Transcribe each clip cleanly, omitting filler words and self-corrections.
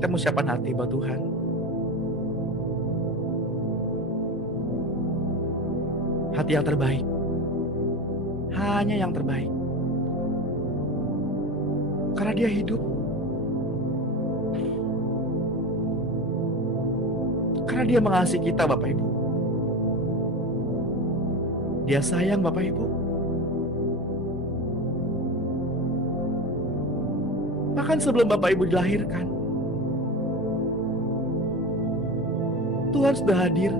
Kita mau siapkan hati buat Tuhan. Hati yang terbaik. Hanya yang terbaik. Karena Dia hidup. Karena Dia mengasihi kita, Bapak Ibu. Dia sayang, Bapak Ibu. Bahkan sebelum Bapak Ibu dilahirkan, Tuhan sudah hadir.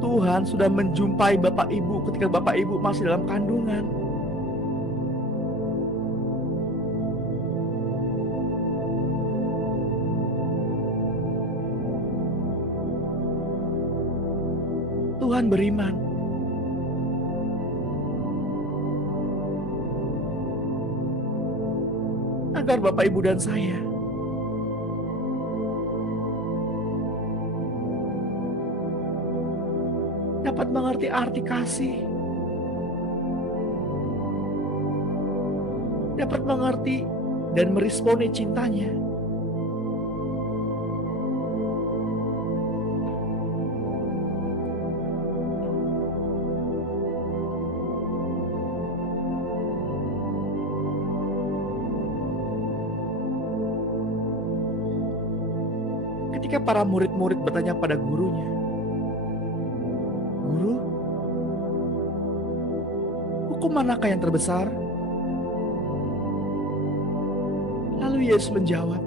Tuhan sudah menjumpai Bapak Ibu ketika Bapak Ibu masih dalam kandungan. Tuhan beriman. Agar Bapak Ibu dan saya dapat mengerti arti kasih. Dapat mengerti dan meresponi cintanya. Ketika para murid-murid bertanya pada gurunya, "Guru, hukum manakah yang terbesar?" Lalu Yesus menjawab,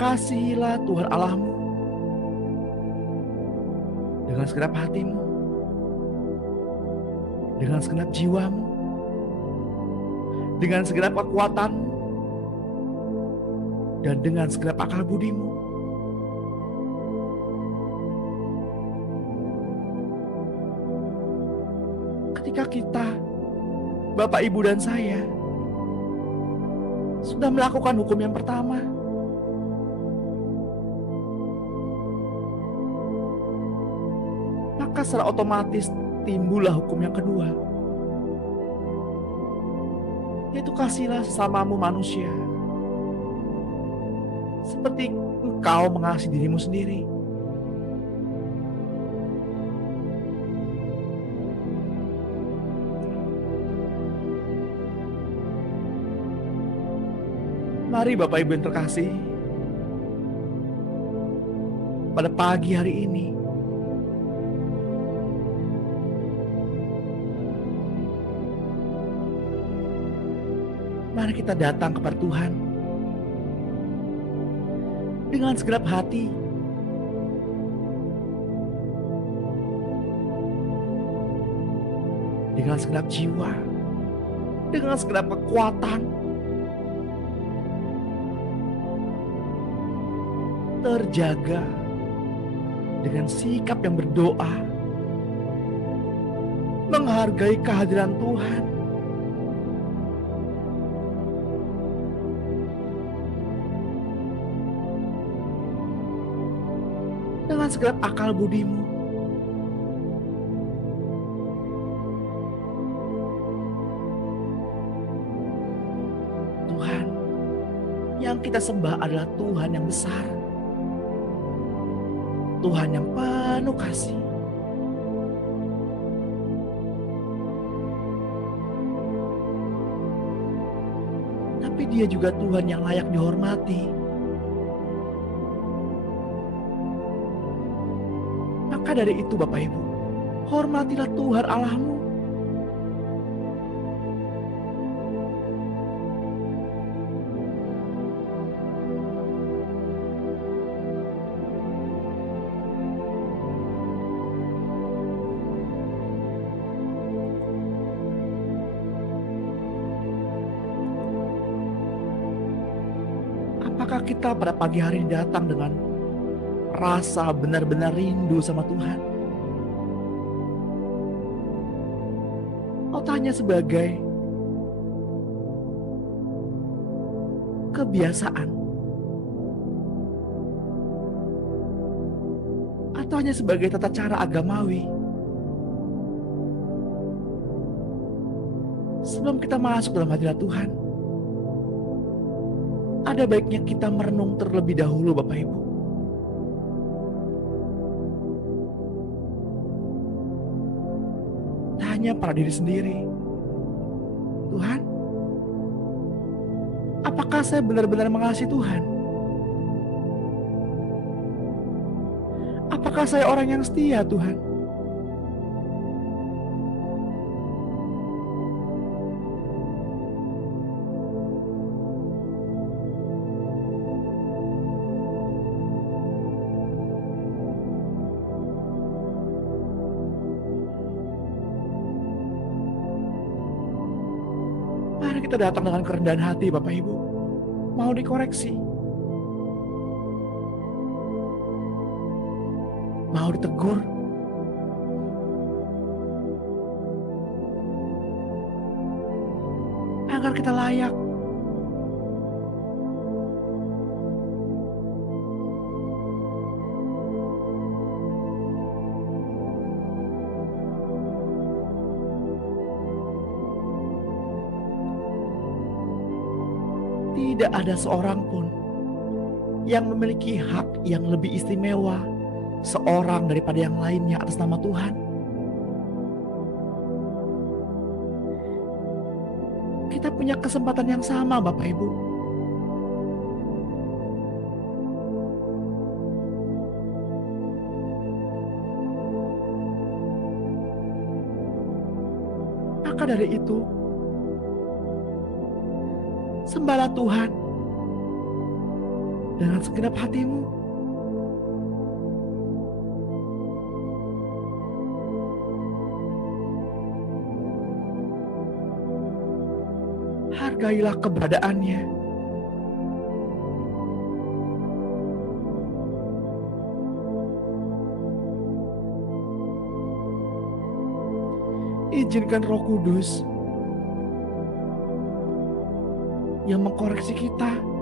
"Kasihilah Tuhan Allahmu dengan segenap hatimu, dengan segenap jiwamu, dengan segenap kekuatanmu, dan dengan segenap akal budimu." Ketika kita, Bapak, Ibu, dan saya sudah melakukan hukum yang pertama, maka secara otomatis timbullah hukum yang kedua, yaitu kasihilah sesamamu manusia seperti engkau mengasihi dirimu sendiri. Mari Bapak Ibu yang terkasih, pada pagi hari ini mari kita datang kepada Tuhan dengan segenap hati, dengan segenap jiwa, dengan segenap kekuatan, terjaga dengan sikap yang berdoa, menghargai kehadiran Tuhan, dengan segenap akal budimu. Tuhan yang kita sembah adalah Tuhan yang besar, Tuhan yang penuh kasih. Tapi Dia juga Tuhan yang layak dihormati. Maka dari itu Bapak Ibu, hormatilah Tuhan Allahmu. Apakah kita pada pagi hari ini datang dengan rasa benar-benar rindu sama Tuhan? Atau hanya sebagai kebiasaan? Atau hanya sebagai tata cara agamawi? Sebelum kita masuk dalam hadirat Tuhan, ada baiknya kita merenung terlebih dahulu Bapak Ibu. Tanya pada diri sendiri, Tuhan, apakah saya benar-benar mengasihi Tuhan? Apakah saya orang yang setia Tuhan? Mari kita datang dengan kerendahan hati Bapak Ibu. Mau dikoreksi, mau ditegur, agar kita layak tidak ada seorang pun yang memiliki hak yang lebih istimewa seorang daripada yang lainnya atas nama Tuhan. Kita punya kesempatan yang sama Bapak Ibu. Maka dari itu, sembahlah Tuhan dengan segenap hatimu. Hargailah keberadaannya. Izinkan Roh Kudus yang mengkoreksi kita.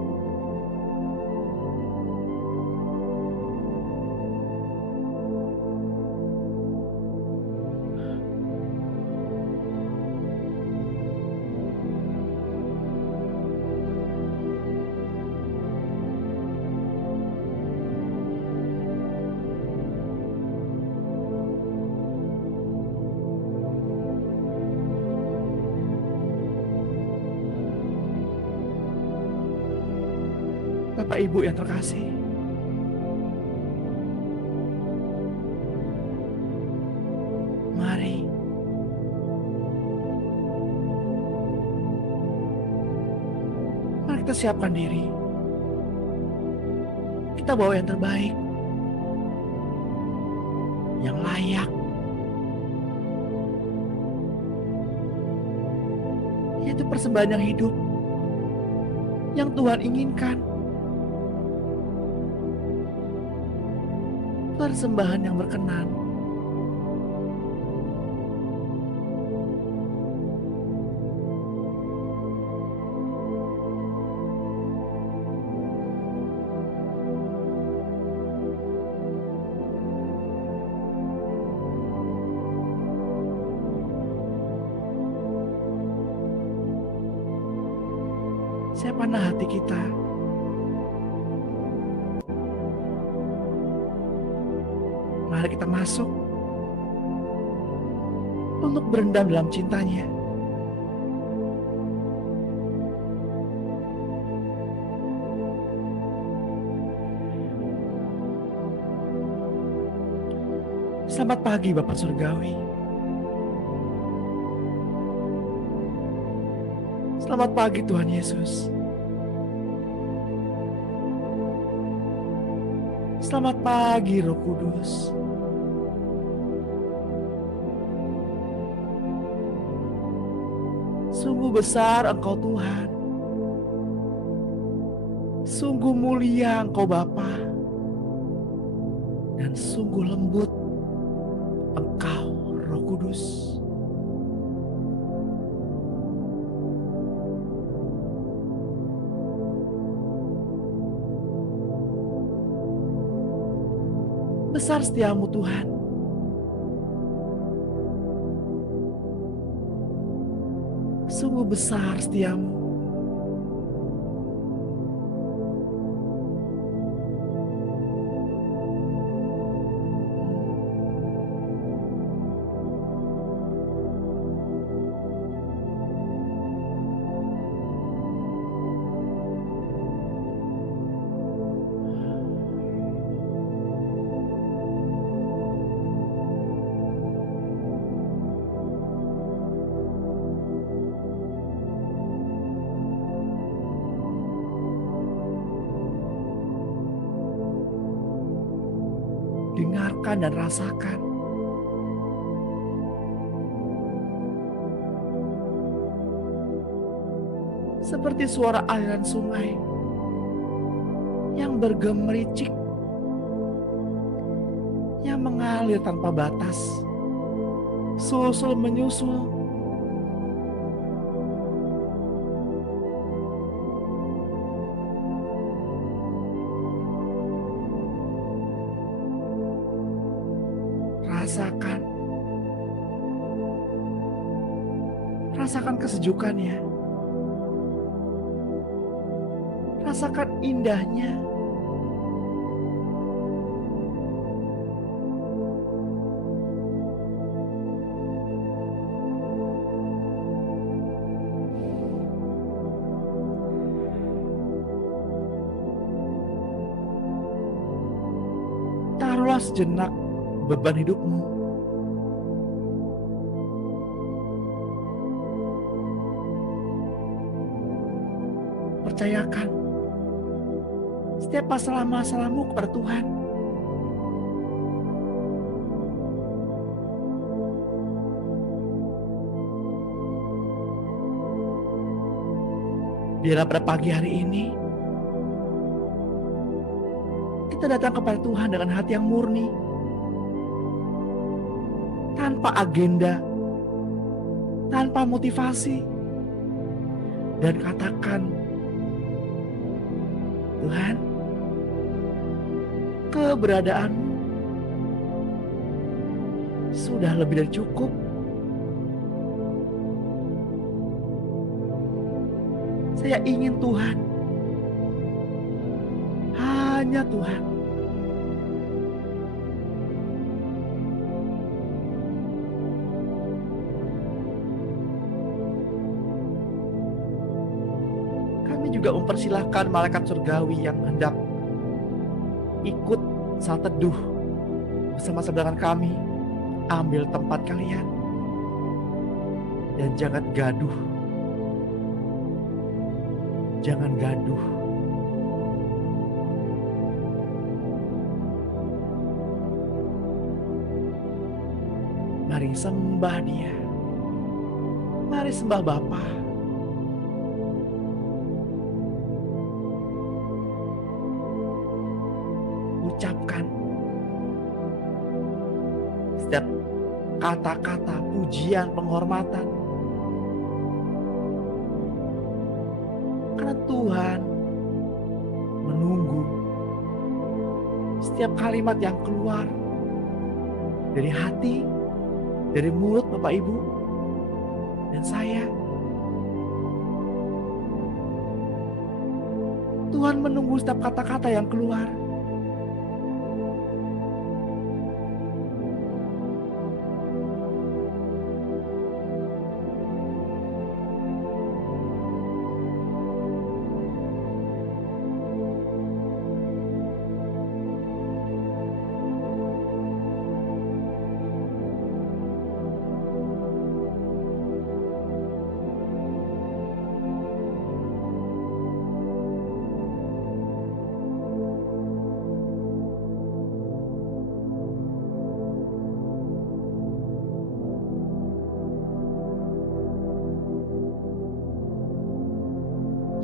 Bapak Ibu yang terkasih, mari kita siapkan diri. Kita bawa yang terbaik, yang layak, yaitu persembahan yang hidup yang Tuhan inginkan. Persembahan yang berkenan. Siapkanlah hati kita. Mari kita masuk untuk berendam dalam cintanya. Selamat pagi Bapak Surgawi. Selamat pagi Tuhan Yesus. Selamat pagi Roh Kudus. Sungguh besar Engkau Tuhan. Sungguh mulia Engkau Bapa. Dan sungguh lembut Engkau Roh Kudus. Besar setiamu Tuhan. Sungguh besar setiamu. Dengarkan dan rasakan. Seperti suara aliran sungai yang bergemericik, yang mengalir tanpa batas, sul-sul menyusul. Rasakan, rasakan kesejukannya, rasakan indahnya. Taruhlah sejenak beban hidupmu. Percayakan setiap masalah-masalahmu kepada Tuhan. Biarlah pada pagi hari ini kita datang kepada Tuhan dengan hati yang murni, tanpa agenda, tanpa motivasi, dan katakan, Tuhan, keberadaanmu sudah lebih dari cukup. Saya ingin Tuhan, hanya Tuhan. Kami juga mempersilahkan malaikat surgawi yang hendak ikut saat teduh bersama-sama dengan kami, ambil tempat kalian dan jangan gaduh. Jangan gaduh. Mari sembah Dia. Mari sembah Bapa. Ucapkan setiap kata-kata pujian, penghormatan, karena Tuhan menunggu setiap kalimat yang keluar dari hati, dari mulut Bapak Ibu dan saya. Tuhan menunggu setiap kata-kata yang keluar.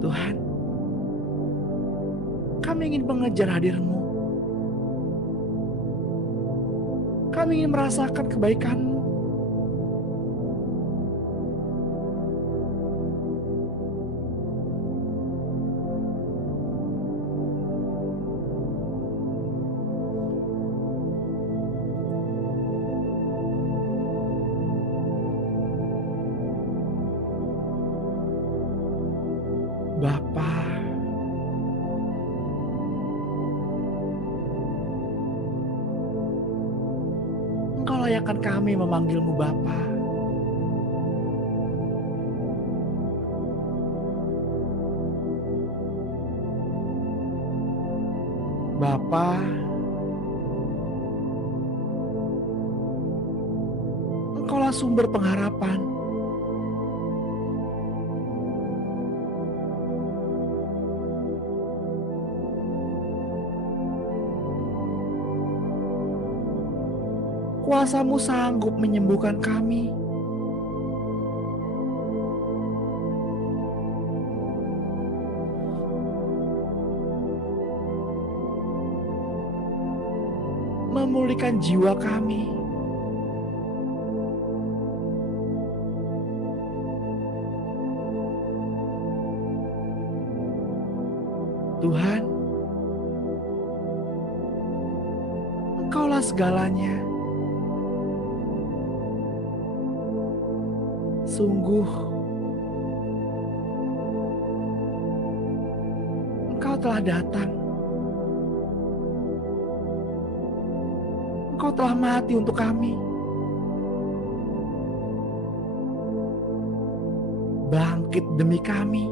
Tuhan, kami ingin mengejar hadir-Mu. Kami ingin merasakan kebaikan-Mu. Bapa, Engkau layakkan kami memanggilmu Bapa. Bapa, Engkaulah sumber pengharapan. Kuasa-Mu sanggup menyembuhkan kami. Memulihkan jiwa kami. Tuhan, Engkaulah segalanya. Sungguh, Engkau telah datang. Engkau telah mati untuk kami. Bangkit demi kami.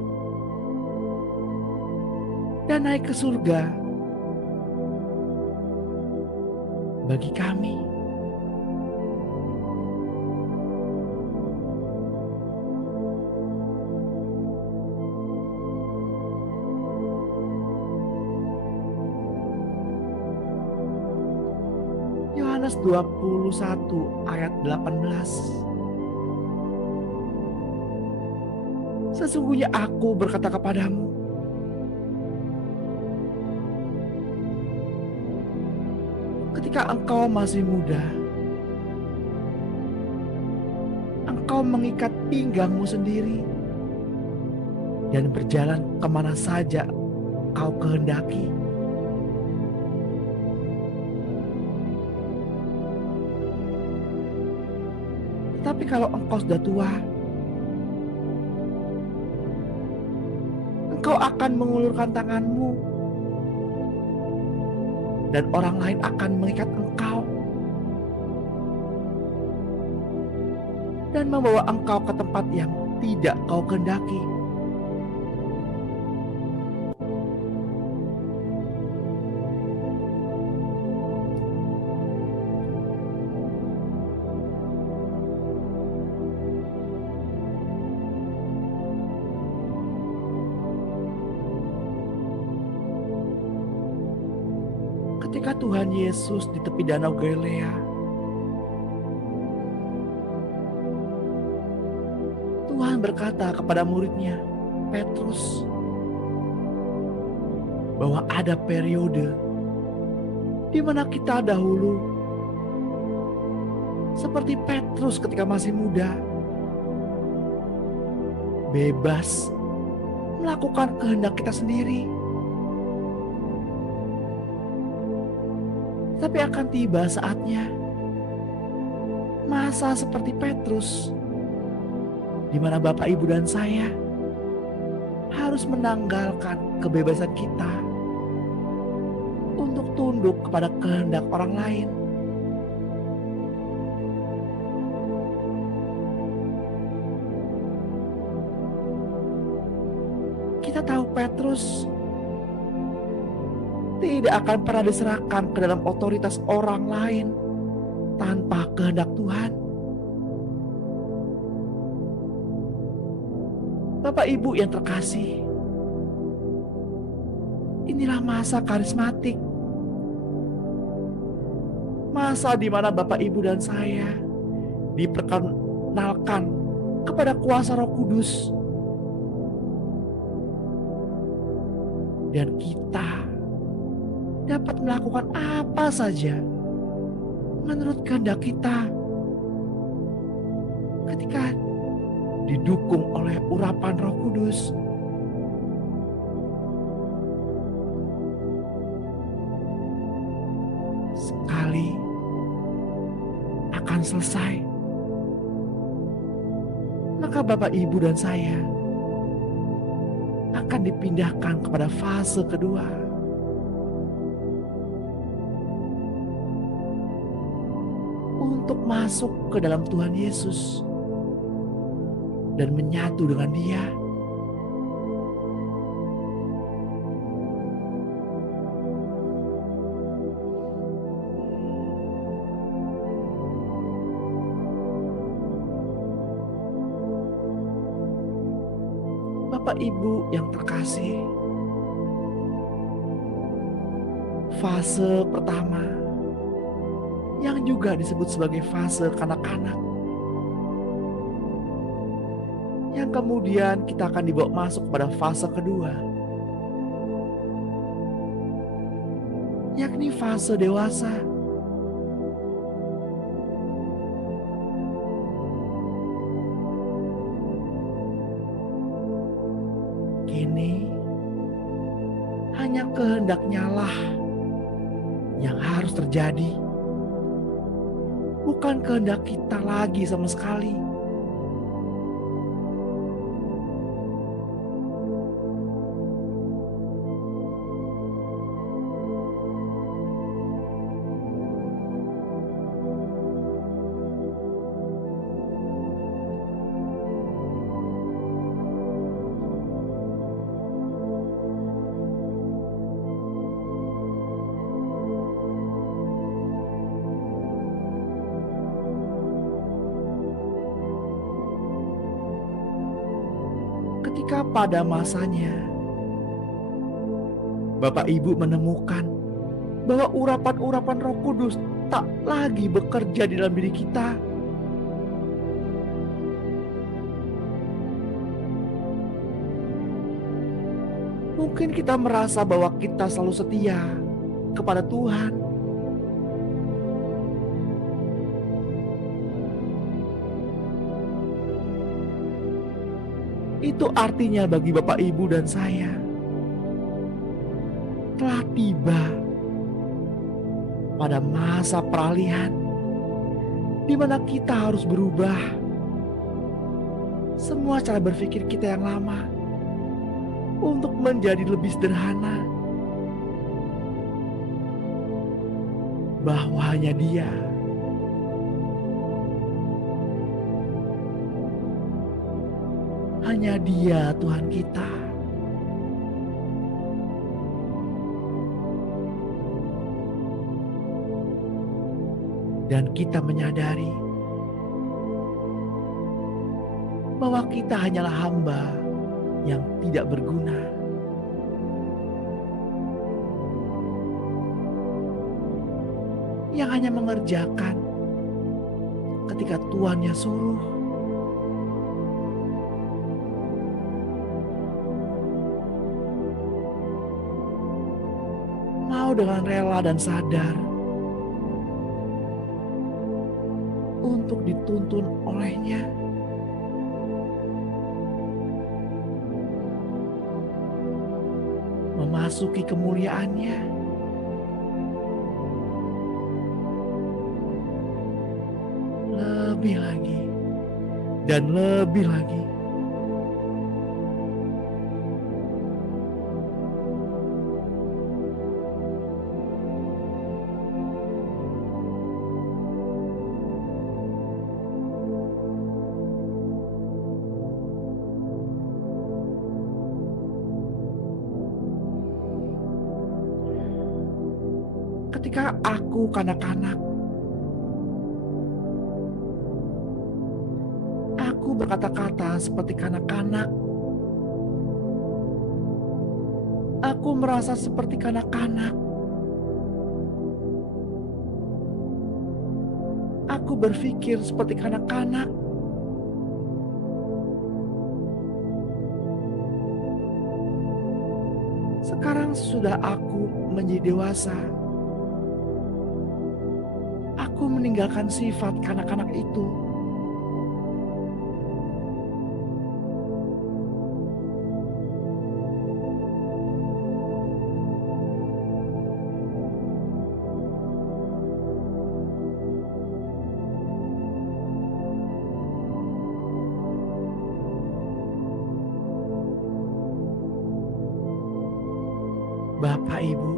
Dan naik ke surga bagi kami. Yohanes 21 ayat 18. Sesungguhnya aku berkata kepadamu, ketika engkau masih muda, engkau mengikat pinggangmu sendiri dan berjalan kemana saja kau kehendaki. Tapi kalau engkau sudah tua, engkau akan mengulurkan tanganmu dan orang lain akan mengikat engkau dan membawa engkau ke tempat yang tidak kau kehendaki. Ketika Tuhan Yesus di tepi danau Galilea, Tuhan berkata kepada muridnya, Petrus, bahwa ada periode di mana kita dahulu seperti Petrus ketika masih muda, bebas melakukan kehendak kita sendiri. Tapi akan tiba saatnya masa seperti Petrus, di mana Bapak, Ibu, dan saya harus menanggalkan kebebasan kita untuk tunduk kepada kehendak orang lain. Kita tahu Petrus tidak akan pernah diserahkan ke dalam otoritas orang lain tanpa kehendak Tuhan. Bapak Ibu yang terkasih, inilah masa karismatik. Masa di mana Bapak, Ibu, dan saya diperkenalkan kepada kuasa Roh Kudus. Dan kita dapat melakukan apa saja menurut kehendak kita ketika didukung oleh urapan Roh Kudus. Sekali akan selesai, maka Bapak, Ibu, dan saya akan dipindahkan kepada fase kedua. Untuk masuk ke dalam Tuhan Yesus dan menyatu dengan Dia. Bapak Ibu yang terkasih, fase pertama yang juga disebut sebagai fase kanak-kanak, yang kemudian kita akan dibawa masuk pada fase kedua, yakni fase dewasa. Kini hanya kehendaknya lah yang harus terjadi, bukan kehendak kita lagi sama sekali. Ketika pada masanya Bapak Ibu menemukan bahwa urapan-urapan Roh Kudus tak lagi bekerja di dalam diri kita, mungkin kita merasa bahwa kita selalu setia kepada Tuhan. Itu artinya bagi Bapak Ibu dan saya telah tiba pada masa peralihan di mana kita harus berubah. Semua cara berpikir kita yang lama untuk menjadi lebih sederhana, bahwa hanya Dia Tuhan kita. Dan kita menyadari bahwa kita hanyalah hamba yang tidak berguna. Yang hanya mengerjakan ketika Tuhannya suruh. Mau dengan rela dan sadar untuk dituntun olehnya. Memasuki kemuliaannya. Lebih lagi dan lebih lagi. Ketika aku kanak-kanak, aku berkata-kata seperti kanak-kanak. Aku merasa seperti kanak-kanak. Aku berpikir seperti kanak-kanak. Sekarang sudah aku menjadi dewasa. Aku meninggalkan sifat kanak-kanak itu. Bapak, Ibu,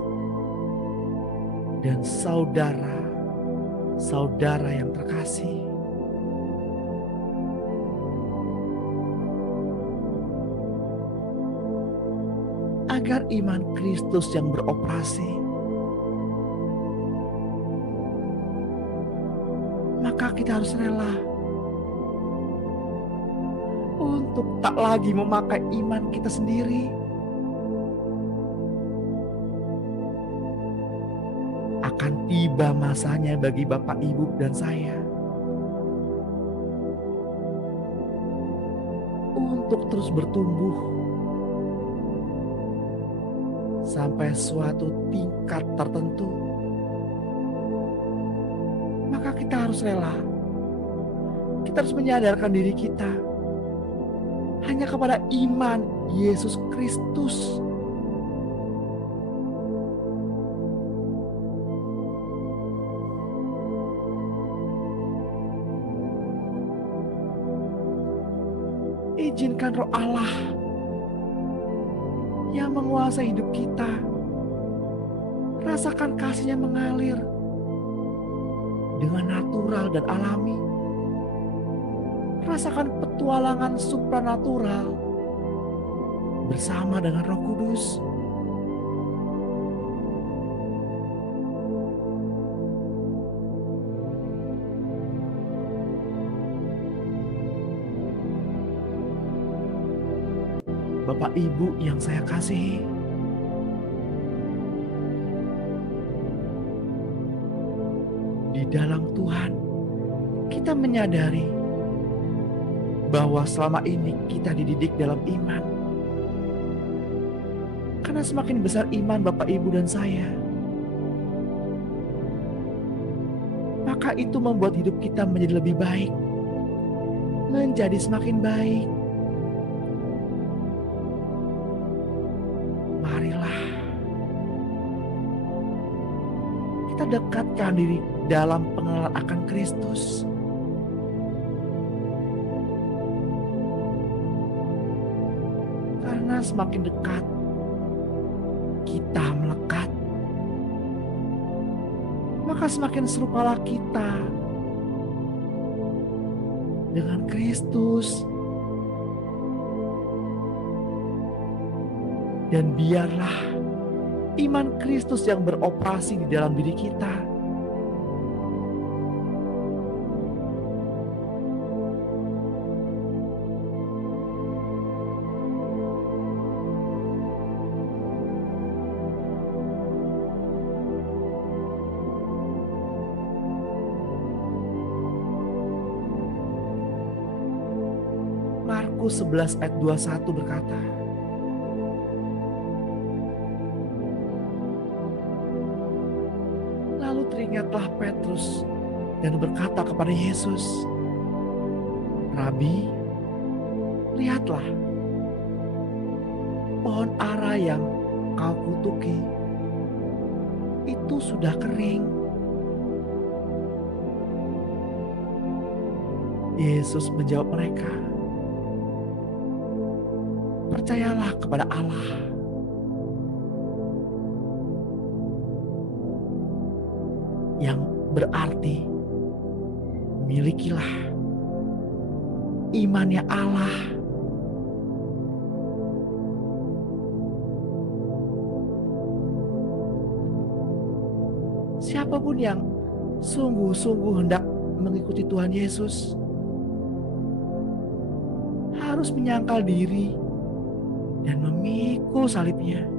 dan saudara-saudara yang terkasih. Agar iman Kristus yang beroperasi, maka kita harus rela untuk tak lagi memakai iman kita sendiri. Akan tiba masanya bagi Bapak, Ibu, dan saya untuk terus bertumbuh sampai suatu tingkat tertentu. Maka kita harus rela. Kita harus menyadarkan diri kita hanya kepada iman Yesus Kristus. Izinkan Roh Allah yang menguasai hidup kita. Rasakan kasih-Nya mengalir dengan natural dan alami. Rasakan petualangan supranatural bersama dengan Roh Kudus. Bapak, Ibu yang saya kasihi, di dalam Tuhan kita menyadari bahwa selama ini kita dididik dalam iman. Karena semakin besar iman Bapak, Ibu, dan saya, maka itu membuat hidup kita menjadi lebih baik, menjadi semakin baik. Marilah kita dekatkan diri dalam pengenalan akan Kristus. Karena semakin dekat kita melekat, maka semakin serupalah kita dengan Kristus. Dan biarlah iman Kristus yang beroperasi di dalam diri kita. Markus 11 ayat 21 berkata, teringatlah Petrus dan berkata kepada Yesus, "Rabi, lihatlah, pohon ara yang kau kutuki itu sudah kering." Yesus menjawab mereka, "Percayalah kepada Allah. Yang berarti milikilah imannya Allah." Siapapun yang sungguh-sungguh hendak mengikuti Tuhan Yesus harus menyangkal diri dan memikul salibnya.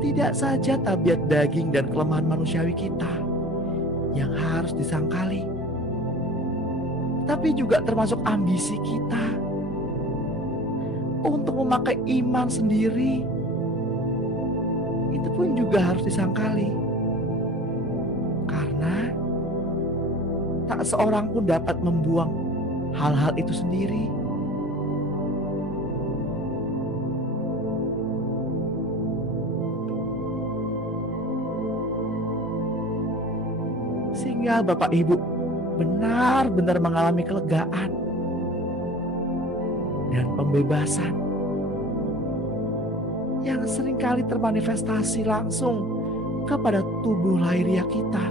Tidak saja tabiat daging dan kelemahan manusiawi kita yang harus disangkali, tapi juga termasuk ambisi kita untuk memakai iman sendiri. Itu pun juga harus disangkali, karena tak seorang pun dapat membuang hal-hal itu sendiri. Sehingga Bapak Ibu benar-benar mengalami kelegaan dan pembebasan yang seringkali termanifestasi langsung kepada tubuh lahiriah kita.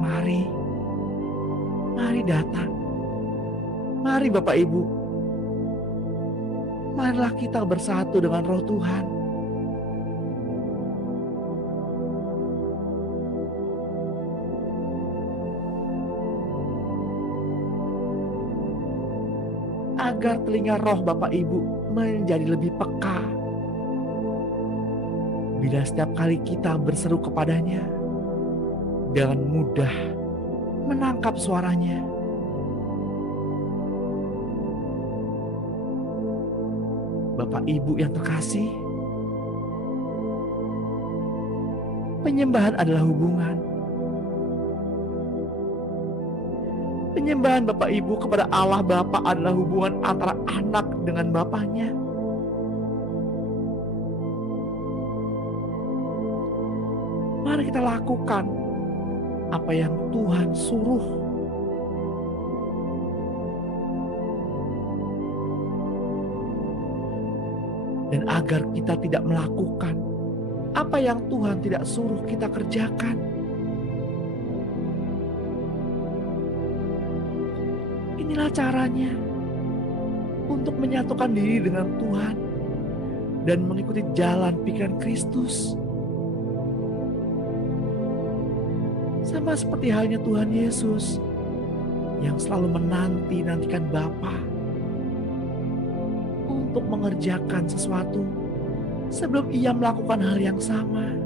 Mari, mari datang. Mari Bapak Ibu, marilah kita bersatu dengan Roh Tuhan. Agar telinga roh Bapak Ibu menjadi lebih peka. Bila setiap kali kita berseru kepadanya, dengan mudah menangkap suaranya. Bapak Ibu yang terkasih, penyembahan adalah hubungan. Penyembahan Bapak Ibu kepada Allah Bapa adalah hubungan antara anak dengan Bapaknya. Mari kita lakukan apa yang Tuhan suruh. Dan agar kita tidak melakukan apa yang Tuhan tidak suruh kita kerjakan. Inilah caranya untuk menyatukan diri dengan Tuhan dan mengikuti jalan pikiran Kristus. Sama seperti halnya Tuhan Yesus yang selalu menanti-nantikan Bapa untuk mengerjakan sesuatu sebelum ia melakukan hal yang sama.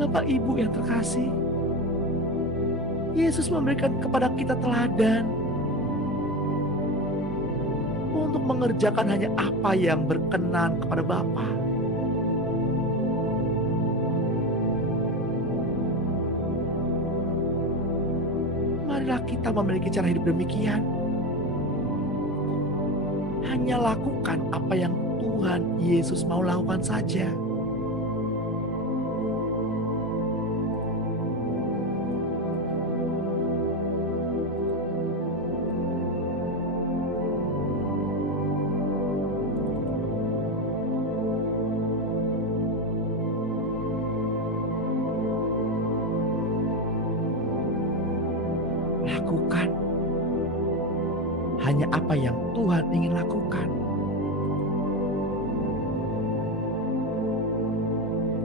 Bapak Ibu yang terkasih, Yesus memberikan kepada kita teladan untuk mengerjakan hanya apa yang berkenan kepada Bapa. Marilah kita memiliki cara hidup demikian. Hanya lakukan apa yang Tuhan Yesus mau lakukan saja. Lakukan hanya apa yang Tuhan ingin lakukan.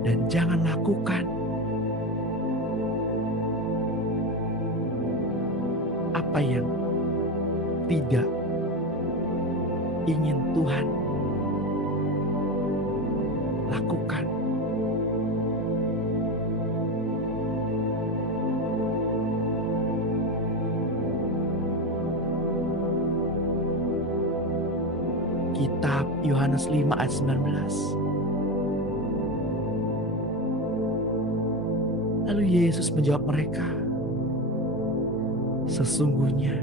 Dan jangan lakukan apa yang tidak ingin Tuhan lakukan. Kitab Yohanes 5 ayat 19. Lalu Yesus menjawab mereka, "Sesungguhnya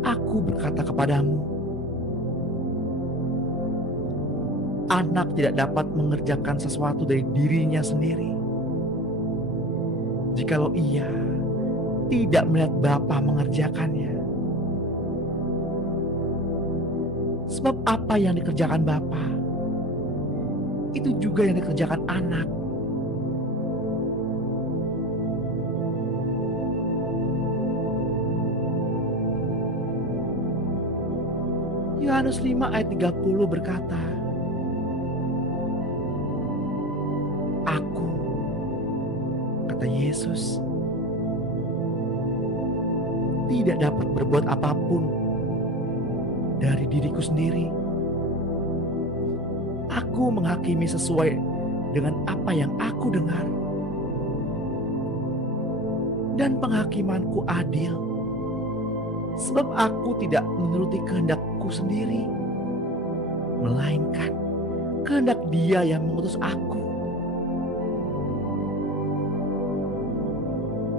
Aku berkata kepadamu, anak tidak dapat mengerjakan sesuatu dari dirinya sendiri, jikalau ia tidak melihat Bapa mengerjakannya. Sebab apa yang dikerjakan Bapa, itu juga yang dikerjakan anak. Yohanes 5 ayat 30 berkata, Aku, kata Yesus, tidak dapat berbuat apapun dari diriku sendiri. Aku menghakimi sesuai dengan apa yang aku dengar. Dan penghakimanku adil, sebab aku tidak menuruti kehendakku sendiri, melainkan kehendak Dia yang mengutus aku.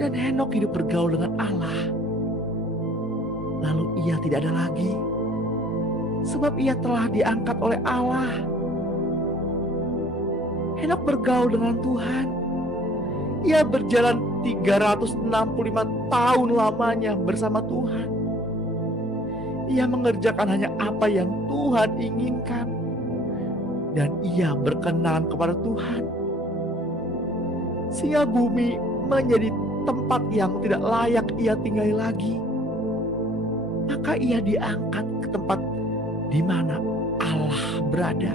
Dan Henok hidup bergaul dengan Allah. Lalu ia tidak ada lagi, sebab ia telah diangkat oleh Allah. Henok bergaul dengan Tuhan Ia berjalan 365 tahun lamanya bersama Tuhan. Ia mengerjakan hanya apa yang Tuhan inginkan. Dan ia berkenan kepada Tuhan. Sehingga bumi menjadi tempat yang tidak layak ia tinggali lagi. Maka ia diangkat ke tempat di mana Allah berada.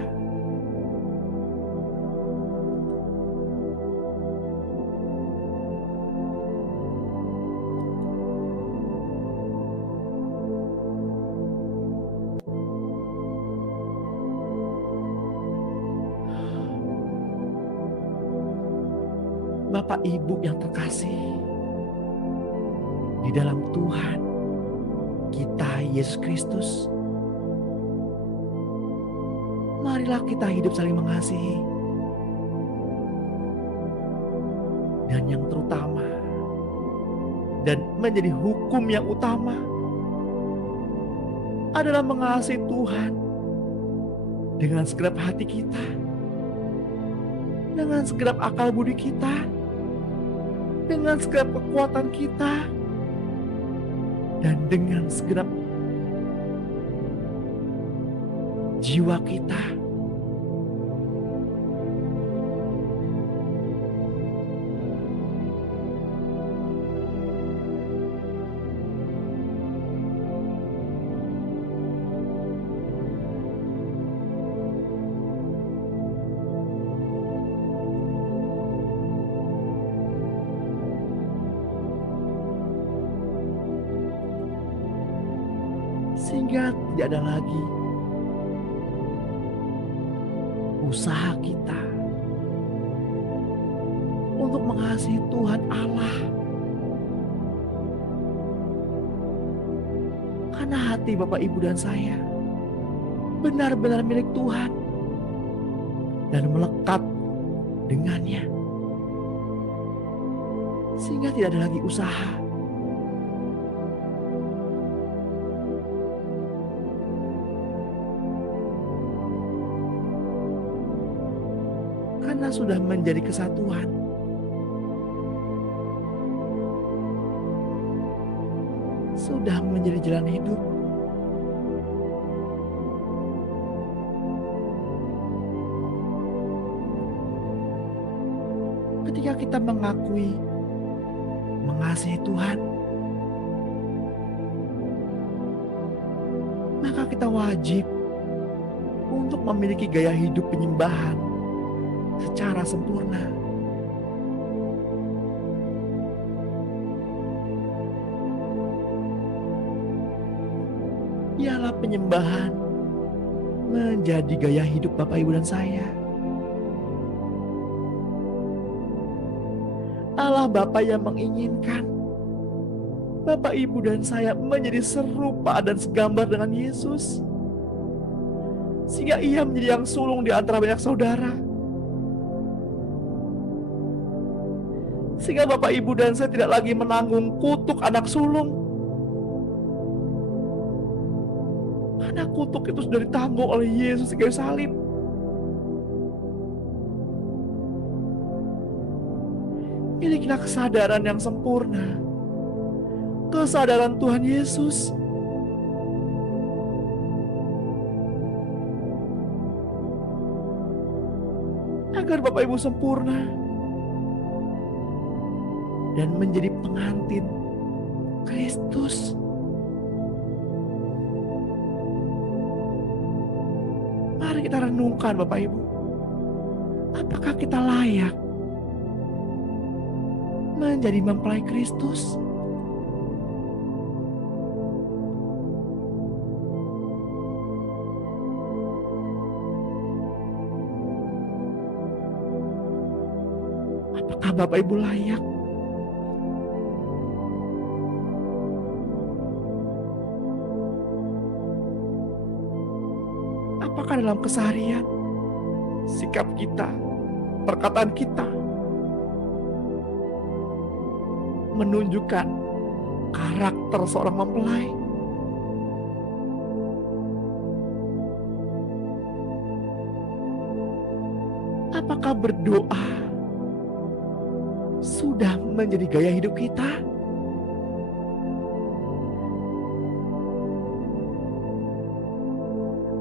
Bapak Ibu yang terkasih di dalam Tuhan kita Yesus Kristus, marilah kita hidup saling mengasihi. Dan yang terutama dan menjadi hukum yang utama adalah mengasihi Tuhan dengan segenap hati kita, dengan segenap akal budi kita, dengan segenap kekuatan kita, dan dengan segenap jiwa kita. Sehingga tidak ada lagi usaha kita untuk mengasihi Tuhan Allah. Karena hati Bapak Ibu dan saya benar-benar milik Tuhan dan melekat dengannya. Sehingga tidak ada lagi usaha karena sudah menjadi kesatuan. Sudah menjadi jalan hidup. Ketika kita mengakui mengasihi Tuhan, maka kita wajib untuk memiliki gaya hidup penyembahan secara sempurna. Ialah penyembahan menjadi gaya hidup Bapak Ibu dan saya. Allah Bapa yang menginginkan Bapak Ibu dan saya menjadi serupa dan segambar dengan Yesus, sehingga ia menjadi yang sulung di antara banyak saudara. Sehingga Bapak Ibu dan saya tidak lagi menanggung kutuk anak sulung. Karena kutuk itu sudah ditanggung oleh Yesus di kayu salib. Milikilah kesadaran yang sempurna, kesadaran Tuhan Yesus, agar Bapak Ibu sempurna dan menjadi pengantin Kristus. Mari kita renungkan Bapak Ibu, apakah kita layak menjadi mempelai Kristus? Apakah Bapak Ibu layak apakah dalam keseharian, sikap kita, perkataan kita menunjukkan karakter seorang mempelai? Apakah berdoa sudah menjadi gaya hidup kita?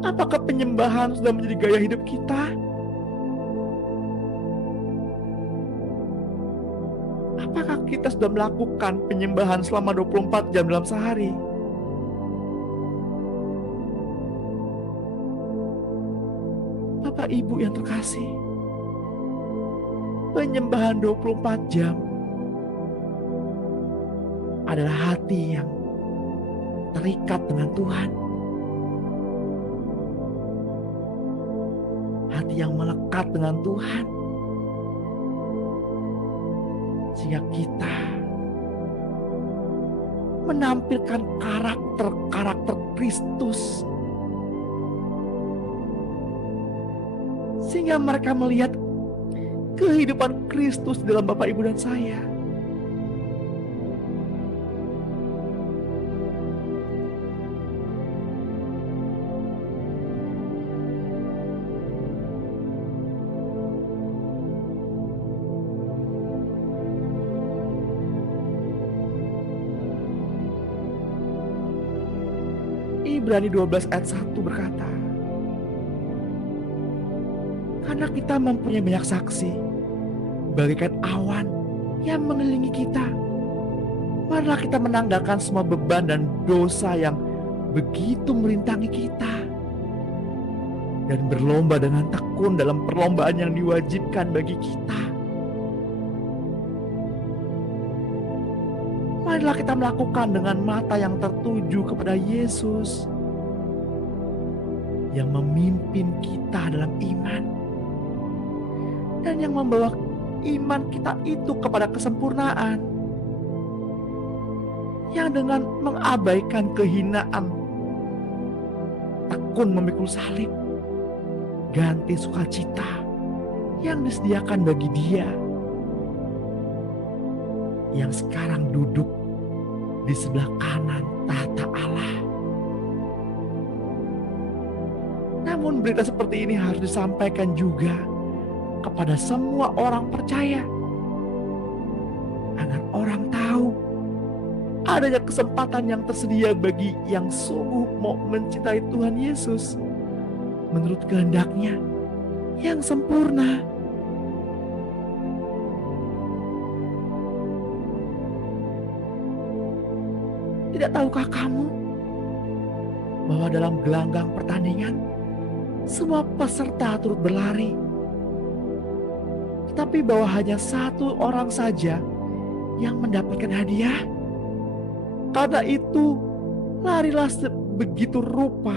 Apakah penyembahan sudah menjadi gaya hidup kita? Apakah kita sudah melakukan penyembahan selama 24 jam dalam sehari? Bapak Ibu yang terkasih, penyembahan 24 jam adalah hati yang terikat dengan Tuhan. Hati yang melekat dengan Tuhan. Sehingga kita menampilkan karakter Kristus. Sehingga mereka melihat kehidupan Kristus dalam Bapak, Ibu, dan saya. Ibrani 12 ayat 1 berkata, karena kita mempunyai banyak saksi, bagaikan awan yang mengelilingi kita, marilah kita menanggalkan semua beban dan dosa yang begitu merintangi kita, dan berlomba dengan tekun dalam perlombaan yang diwajibkan bagi kita. Marilah kita melakukan dengan mata yang tertuju kepada Yesus, yang memimpin kita dalam iman, dan yang membawa iman kita itu kepada kesempurnaan, yang dengan mengabaikan kehinaan, tekun memikul salib, ganti sukacita yang disediakan bagi Dia yang sekarang duduk di sebelah kanan tahta Allah. Namun berita seperti ini harus disampaikan juga kepada semua orang percaya, agar orang tahu adanya kesempatan yang tersedia bagi yang sungguh mau mencintai Tuhan Yesus menurut kehendak-Nya yang sempurna. Tidak tahukah kamu bahwa dalam gelanggang pertandingan semua peserta turut berlari, tetapi bahwa hanya satu orang saja yang mendapatkan hadiah? Karena itu, larilah begitu rupa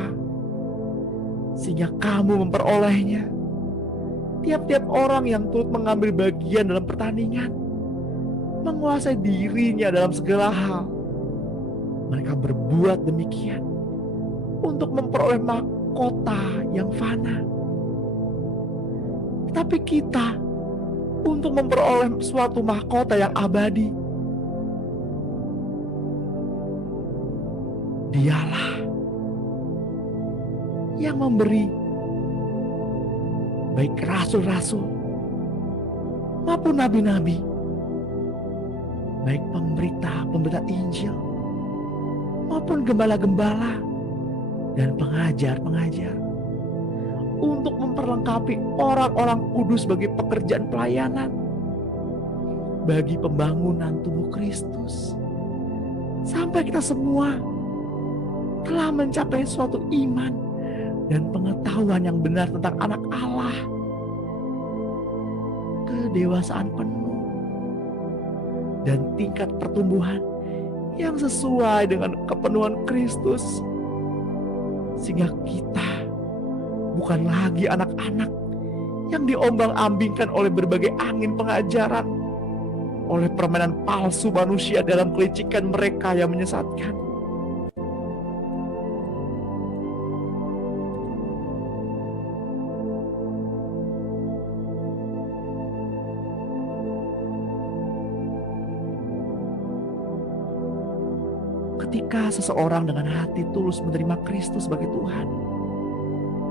sehingga kamu memperolehnya. Tiap-tiap orang yang turut mengambil bagian dalam pertandingan menguasai dirinya dalam segala hal. Mereka berbuat demikian untuk memperoleh mahkota yang fana. Tetapi kita untuk memperoleh suatu mahkota yang abadi. Dialah yang memberi, baik rasul-rasul maupun nabi-nabi, baik pemberita Injil maupun gembala-gembala dan pengajar-pengajar, untuk memperlengkapi orang-orang kudus bagi pekerjaan pelayanan, bagi pembangunan tubuh Kristus, sampai kita semua telah mencapai suatu iman dan pengetahuan yang benar tentang Anak Allah, kedewasaan penuh dan tingkat pertumbuhan yang sesuai dengan kepenuhan Kristus, sehingga kita bukan lagi anak-anak yang diombang-ambingkan oleh berbagai angin pengajaran, oleh permainan palsu manusia dalam kelicikan mereka yang menyesatkan. Ketika seseorang dengan hati tulus menerima Kristus sebagai Tuhan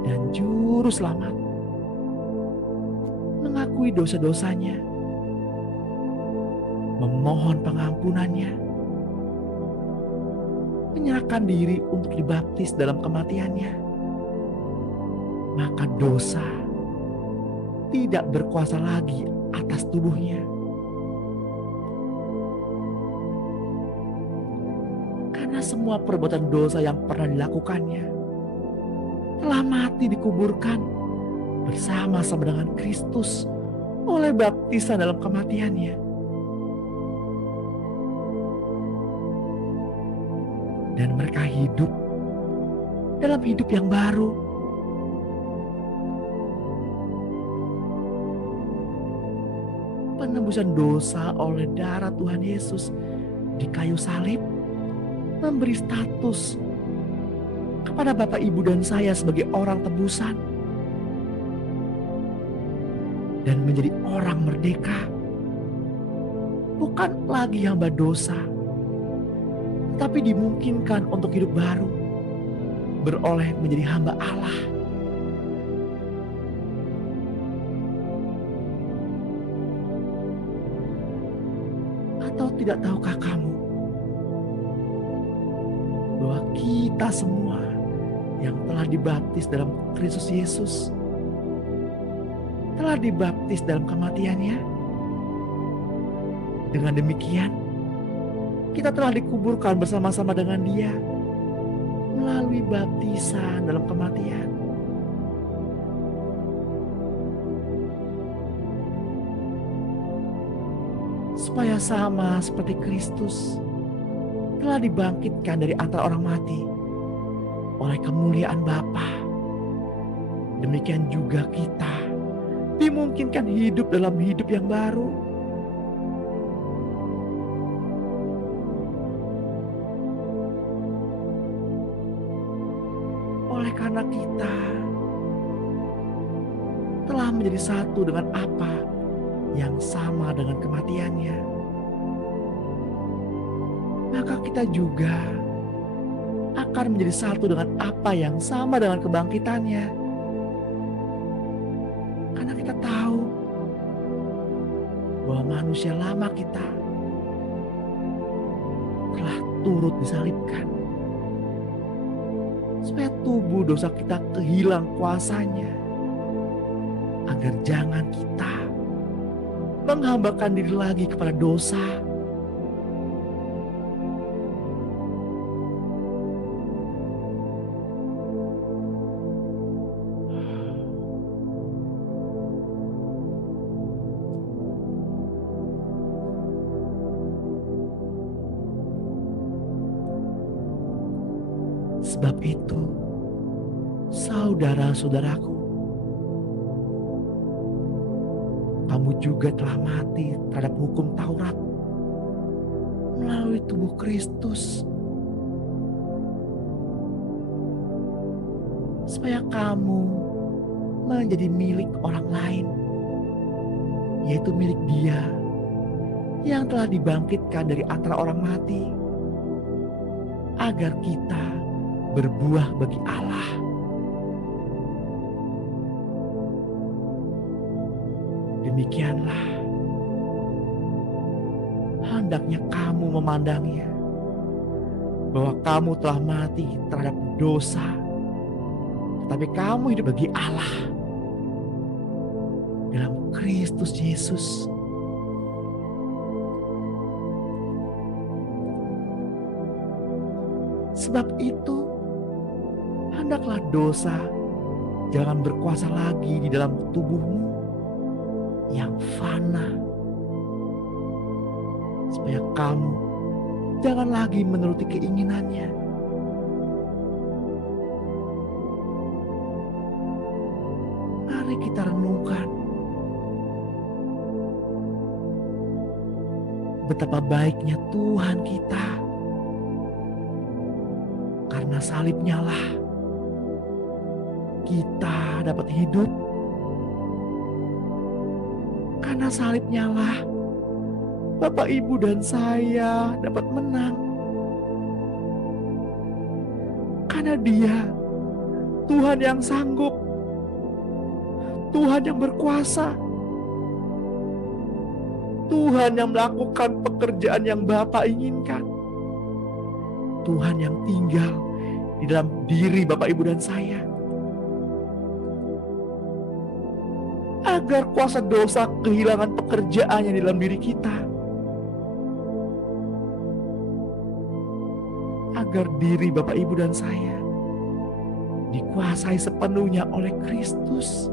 dan Juru Selamat, mengakui dosa-dosanya, memohon pengampunannya, menyerahkan diri untuk dibaptis dalam kematiannya, maka dosa tidak berkuasa lagi atas tubuhnya. Karena semua perbuatan dosa yang pernah dilakukannya telah mati dikuburkan bersama-sama dengan Kristus oleh baptisan dalam kematiannya. Dan mereka hidup dalam hidup yang baru. Penebusan dosa oleh darah Tuhan Yesus di kayu salib memberi status kepada Bapak, Ibu, dan saya sebagai orang tebusan dan menjadi orang merdeka, bukan lagi hamba dosa, tapi dimungkinkan untuk hidup baru, beroleh menjadi hamba Allah. Atau tidak tahukah kamu bahwa kita semua yang telah dibaptis dalam Kristus Yesus telah dibaptis dalam kematiannya? Dengan demikian, kita telah dikuburkan bersama-sama dengan Dia melalui baptisan dalam kematian. Supaya sama seperti Kristus telah dibangkitkan dari antara orang mati oleh kemuliaan Bapa, demikian juga kita dimungkinkan hidup dalam hidup yang baru. Oleh karena kita telah menjadi satu dengan apa yang sama dengan kematiannya, maka kita juga akan menjadi satu dengan apa yang sama dengan kebangkitannya. Karena kita tahu bahwa manusia lama kita telah turut disalibkan, supaya tubuh dosa kita kehilang kuasanya, agar jangan kita menghambakan diri lagi kepada dosa. Sebab itu, saudara-saudaraku, kamu juga telah mati terhadap hukum Taurat melalui tubuh Kristus, supaya kamu menjadi milik orang lain, yaitu milik Dia yang telah dibangkitkan dari antara orang mati, agar kita berbuah bagi Allah. Demikianlah hendaknya kamu memandangnya, bahwa kamu telah mati terhadap dosa, tetapi kamu hidup bagi Allah dalam Kristus Yesus. Sebab itu, hendaklah dosa jangan berkuasa lagi di dalam tubuhmu yang fana, supaya kamu jangan lagi menuruti keinginannya. Mari kita renungkan betapa baiknya Tuhan kita. Karena salibnya lah kita dapat hidup. Karena salibnya lah Bapak, Ibu, dan saya dapat menang. Karena Dia Tuhan yang sanggup, Tuhan yang berkuasa. Tuhan yang melakukan pekerjaan yang Bapa inginkan. Tuhan yang tinggal di dalam diri Bapak, Ibu, dan saya. Agar kuasa dosa kehilangan pekerjaannya di dalam diri kita. Agar diri Bapak, Ibu, dan saya dikuasai sepenuhnya oleh Kristus.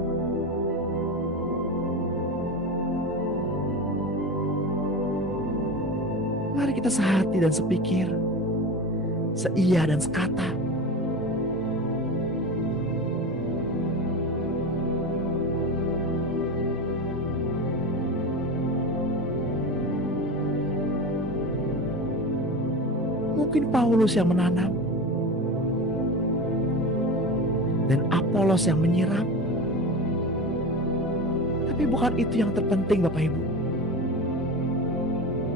Mari kita sehati dan sepikir, seia dan sekata. Mungkin Paulus yang menanam dan Apolos yang menyiram, tapi bukan itu yang terpenting, Bapak Ibu.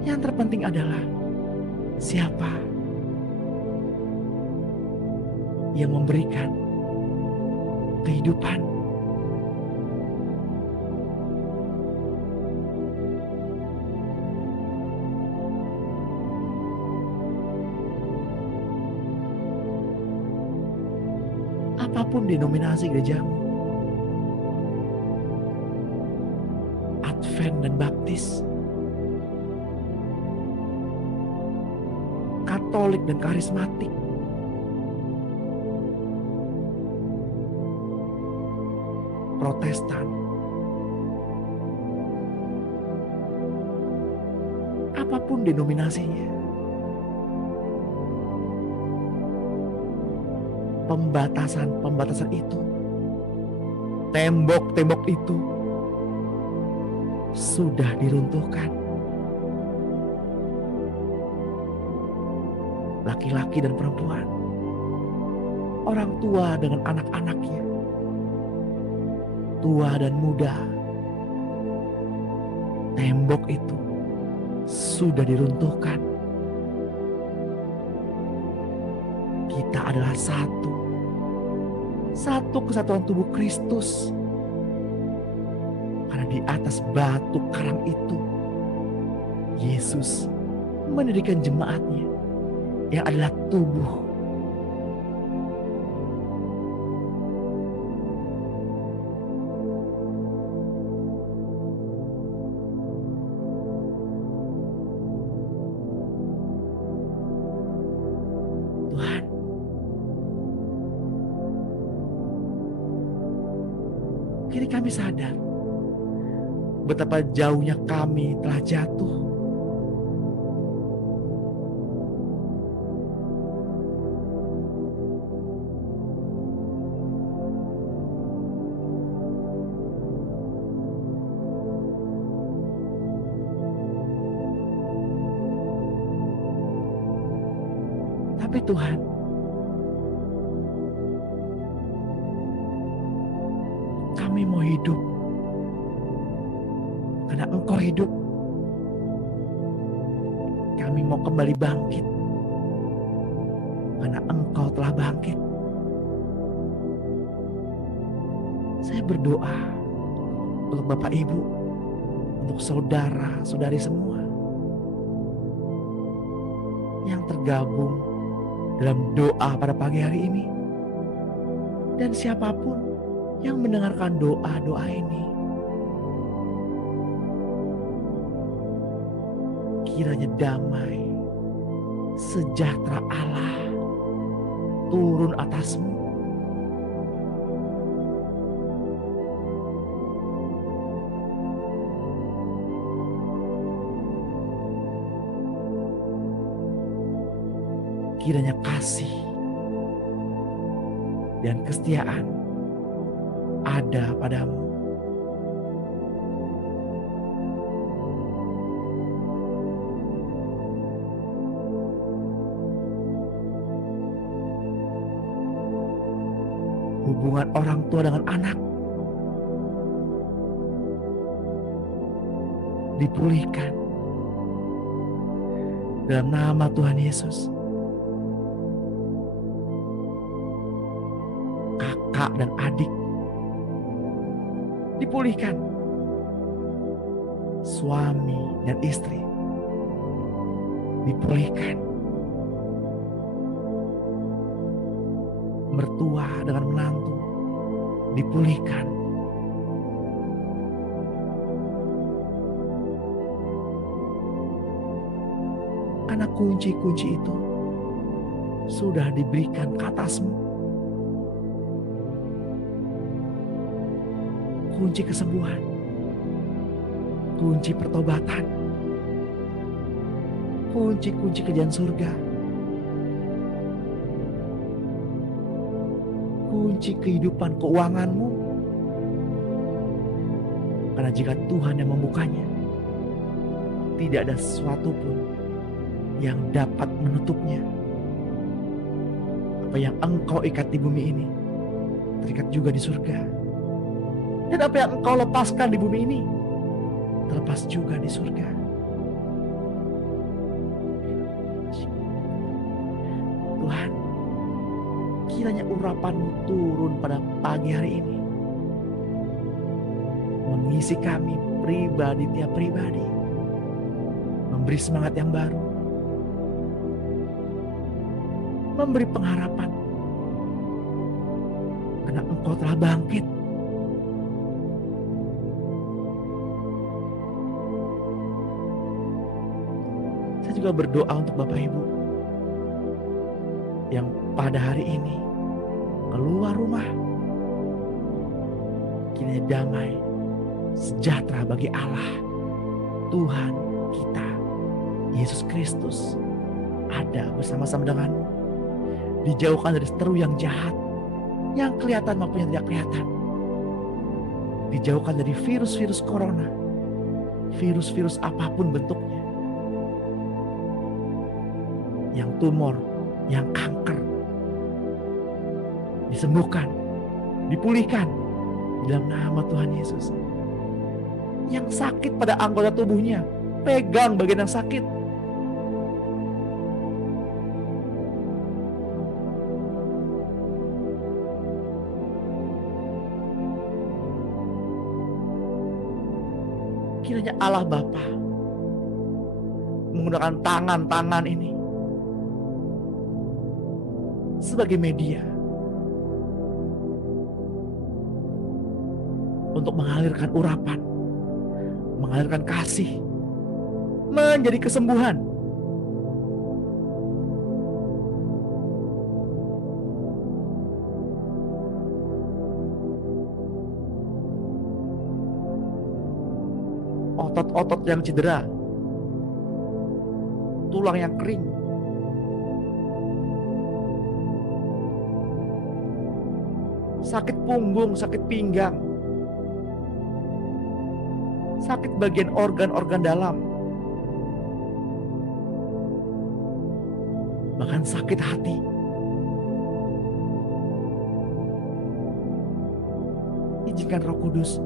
Yang terpenting adalah siapa yang memberikan kehidupan. Apapun denominasi gerejamu, Advent dan Baptis, Katolik dan Karismatik, Protestan, apapun denominasinya, pembatasan-pembatasan itu, tembok-tembok itu sudah diruntuhkan. Laki-laki dan perempuan, orang tua dengan anak-anaknya, tua dan muda, tembok itu sudah diruntuhkan. Kita adalah satu kesatuan tubuh Kristus. Karena di atas batu karang itu, Yesus mendirikan jemaatnya yang adalah tubuh. Tuhan, kini kami sadar betapa jauhnya kami telah jatuh. Tapi Tuhan, kami mau hidup karena Engkau hidup. Kami mau kembali bangkit karena Engkau telah bangkit. Saya berdoa untuk Bapak Ibu, untuk saudara-saudari semua yang tergabung dalam doa pada pagi hari ini, dan siapapun yang mendengarkan doa-doa ini, kiranya damai, sejahtera Allah turun atasmu. Kiranya kasih dan kesetiaan ada padamu. Hubungan orang tua dengan anak dipulihkan dalam nama Tuhan Yesus. Kakak dan adik dipulihkan suami dan istri dipulihkan, mertua dengan menantu dipulihkan, karena kunci-kunci itu sudah diberikan ke atasmu. Kunci kesembuhan, kunci pertobatan, kunci-kunci kerjaan surga, kunci kehidupan keuanganmu. Karena jika Tuhan yang membukanya, tidak ada sesuatu pun yang dapat menutupnya. Apa yang engkau ikat di bumi ini terikat juga di surga. Dan apa yang engkau lepaskan di bumi ini terlepas juga di surga. Tuhan, kiranya urapan-Mu turun pada pagi hari ini, mengisi kami pribadi tiap pribadi, memberi semangat yang baru, memberi pengharapan, karena Engkau telah bangkit. Saya juga berdoa untuk Bapak Ibu yang pada hari ini keluar rumah, kiranya damai sejahtera bagi Allah Tuhan kita Yesus Kristus ada bersama-sama denganmu. Dijauhkan dari seteru yang jahat, yang kelihatan maupun yang tidak kelihatan. Dijauhkan dari virus-virus corona, virus-virus apapun bentuknya, yang tumor, yang kanker, disembuhkan, dipulihkan di dalam nama Tuhan Yesus. Yang sakit pada anggota tubuhnya, pegang bagian yang sakit. Kiranya Allah Bapa menggunakan tangan-tangan ini sebagai media untuk mengalirkan urapan, mengalirkan kasih, menjadi kesembuhan. Otot-otot yang cedera, tulang yang kering, sakit punggung, sakit pinggang, sakit bagian organ-organ dalam, bahkan sakit hati. Izinkan Roh Kudus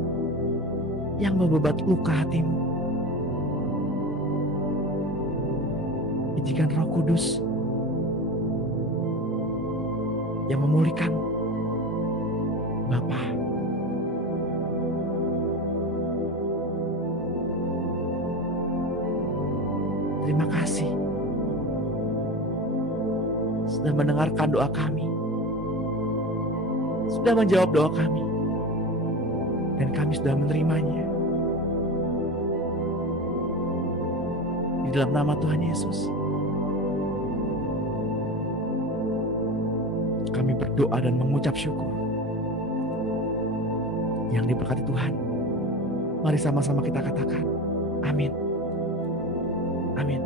yang membebat luka hatimu. Izinkan Roh Kudus yang memulihkan Bapa. Terima kasih sudah mendengarkan doa kami, sudah menjawab doa kami, dan kami sudah menerimanya. Di dalam nama Tuhan Yesus, kami berdoa dan mengucap syukur. Yang diberkati Tuhan, mari sama-sama kita katakan amin. Amin.